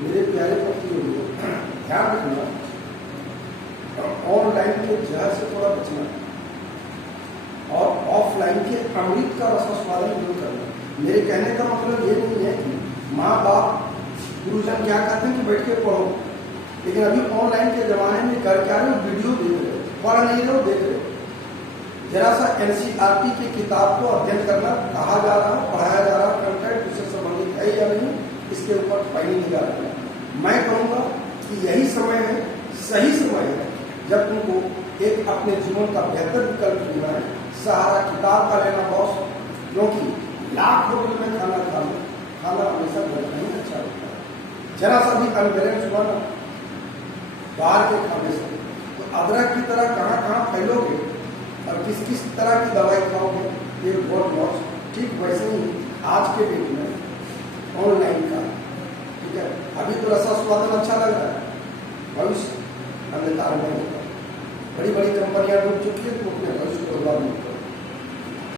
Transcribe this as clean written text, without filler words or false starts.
मेरे प्यारे प्रतियोगियों, ध्यान रखना, ऑनलाइन के जहर से थोड़ा बचना और ऑफलाइन के अमृत का रसास्वादन दूर करना। मेरे कहने का मतलब ये नहीं है कि माँ बाप गुरुजन क्या कहते हैं कि बैठ के पढ़ो, लेकिन अभी ऑनलाइन के जमाने में घर क्या रहे हो, वीडियो देख रहे हो, पढ़ नहीं रहे हो, देख रहे हो। जरा सा एनसीईआरटी की किताब को अध्ययन करना कहा जा रहा है, पढ़ाया जा रहा है, कंटेंट उससे संबंधित है या नहीं, इसके ऊपर पैनी निगाह रखना। मैं कहूँगा कि यही समय है, सही समय है, जब तुमको एक अपने जीवन का बेहतर विकल्प चुनना है। सहारा किताब का लेना बॉस, क्योंकि लाख होटल में खाना हमेशा घर में ही अच्छा होता है। जरा सा भी अनबैलेंस हुआ ना बाहर के खाने से, तो अदरक की तरह कहाँ कहाँ फैलोगे और किस किस तरह की दवाई खाओगे, ये बहुत लॉस। ठीक वैसे ही आज के डेट में ऑनलाइन का, ठीक है, अभी तो रसास्वादन अच्छा लग रहा है, भविष्य अंधकार में होगा। बड़ी बड़ी कंपनियां डूब चुकी है, तो अपने भविष्य को बर्बाद नहीं करो।